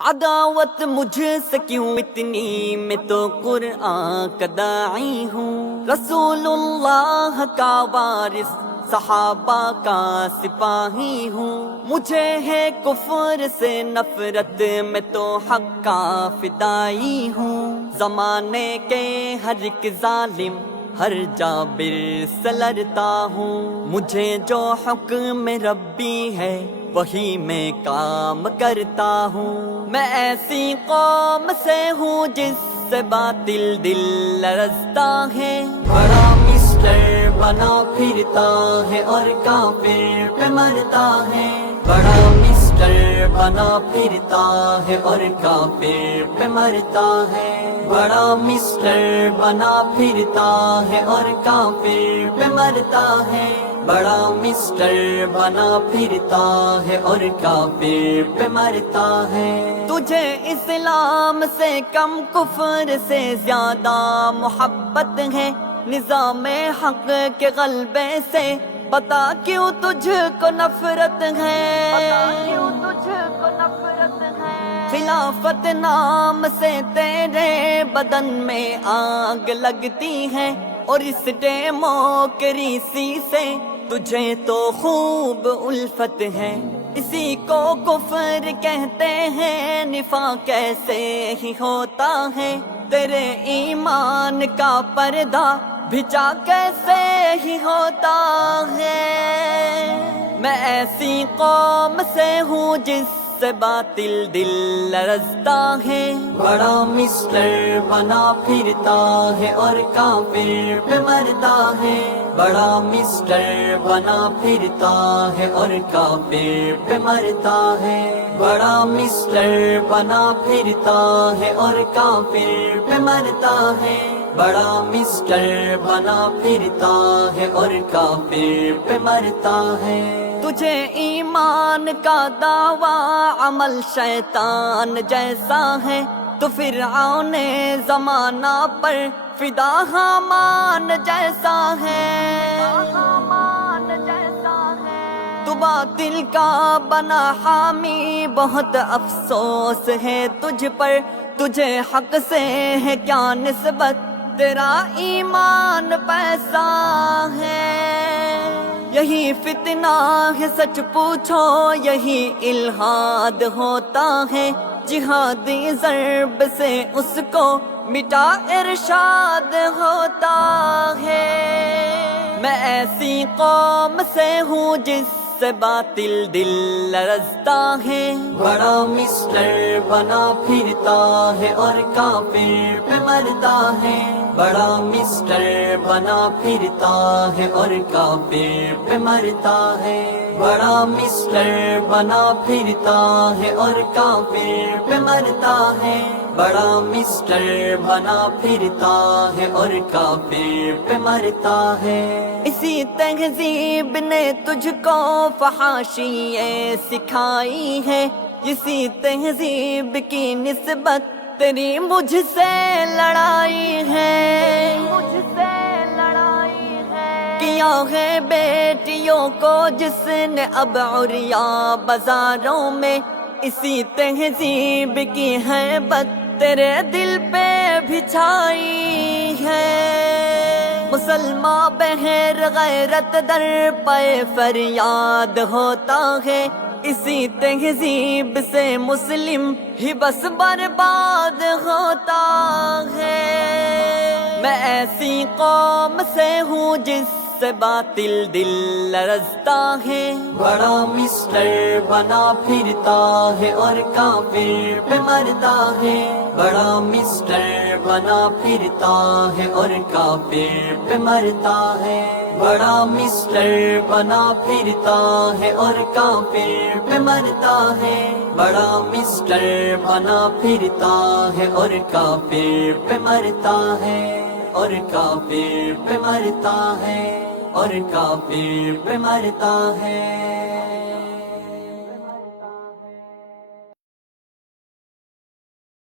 عداوت مجھ سے کیوں اتنی، میں تو قرآن کا داعی ہوں، رسول اللہ کا وارث، صحابہ کا سپاہی ہوں، مجھے ہے کفر سے نفرت، میں تو حق کا فدائی ہوں، زمانے کے ہر ایک ظالم ہر جابر سے لڑتا ہوں، مجھے جو حکم ربی ہے وہی میں کام کرتا ہوں، میں ایسی قوم سے ہوں جس سے باطل دل لرزتا ہے، بڑا مسٹر بنا پھرتا ہے اور کافر پہ مرتا ہے، بڑا مسٹر بنا پھرتا ہے اور کافر پہ مرتا ہے، بڑا مسٹر بنا پھرتا ہے اور کافر پہ مرتا ہے، بڑا مسٹر بنا پھرتا ہے اور کافر پہ مرتا ہے، تجھے اسلام سے کم کفر سے زیادہ محبت ہے، نظام حق کے غلبے سے بتا کیوں تجھ کو نفرت ہے، بتا کیوں تجھ کو نفرت ہے، خلافت نام سے تیرے بدن میں آگ لگتی ہے، اور اس ڈیموکریسی سے تجھے تو خوب الفت ہے، اسی کو کفر کہتے ہیں، نفاق کیسے ہی ہوتا ہے، تیرے ایمان کا پردہ بھچا کیسے ہی ہوتا ہے، میں ایسی قوم سے ہوں جس سے باطل دل لرزتا ہے، بڑا مسٹر بنا پھرتا ہے اور کافر پہ مرتا ہے، بڑا مسٹر بنا پھرتا ہے اور کافر پہ مرتا ہے، بڑا مسٹر بنا پھرتا ہے اور کافر پہ مرتا ہے، بڑا مسٹر بنا پھرتا ہے اور کافر پہ مرتا ہے، تجھے ایمان کا دعویٰ عمل شیطان جیسا ہے، تو فرعون زمانہ پر فدا حامان جیسا ہے، تو باطل کا بنا حامی، بہت افسوس ہے تجھ پر، تجھے حق سے ہے کیا نسبت، تیرا ایمان پیسہ ہے، یہی فتنہ ہے سچ پوچھو، یہی الہاد ہوتا ہے، جہادی ضرب سے اس کو مٹا ارشاد ہوتا ہے، میں ایسی قوم سے ہوں جس سے باطل دل لرزتا ہے، بڑا مسٹر بنا پھرتا ہے اور کافر پہ مرتا ہے، بڑا مسٹر بنا پھرتا ہے اور کافر پہ مرتا ہے، بڑا مسٹر بنا پھرتا ہے اور کافر پہ مرتا ہے، بڑا مسٹر بنا پھرتا ہے اور کافر پہ مرتا ہے، اسی تہذیب نے تجھ کو فحاشی سکھائی ہے، اسی تہذیب کی نسبت تیری مجھ سے لڑائی ہے، مجھ سے لڑائی ہے، کیا ہے بیٹیوں کو جس نے اب عریاں بازاروں میں، اسی تہذیب کی ہیبت تیرے دل پہ بچھائی ہے، مسلمان بہر غیرت در پہ فریاد ہوتا ہے، اسی تہذیب سے مسلم ہی بس برباد ہوتا ہے، میں ایسی قوم سے ہوں جس سے باطل دل لرزتا ہے، بڑا مسٹر بنا پھرتا ہے اور کافر پہ مرتا ہے، بڑا مسٹر بنا پھرتا ہے اور کافر پہ مرتا ہے، بڑا مسٹر بنا پھرتا ہے اور کافر پہ مرتا ہے، بڑا مسٹر بنا پھرتا ہے اور کافر پہ مرتا ہے، اور کافر پہ مرتا ہے، اور کافر پہ مرتا ہے۔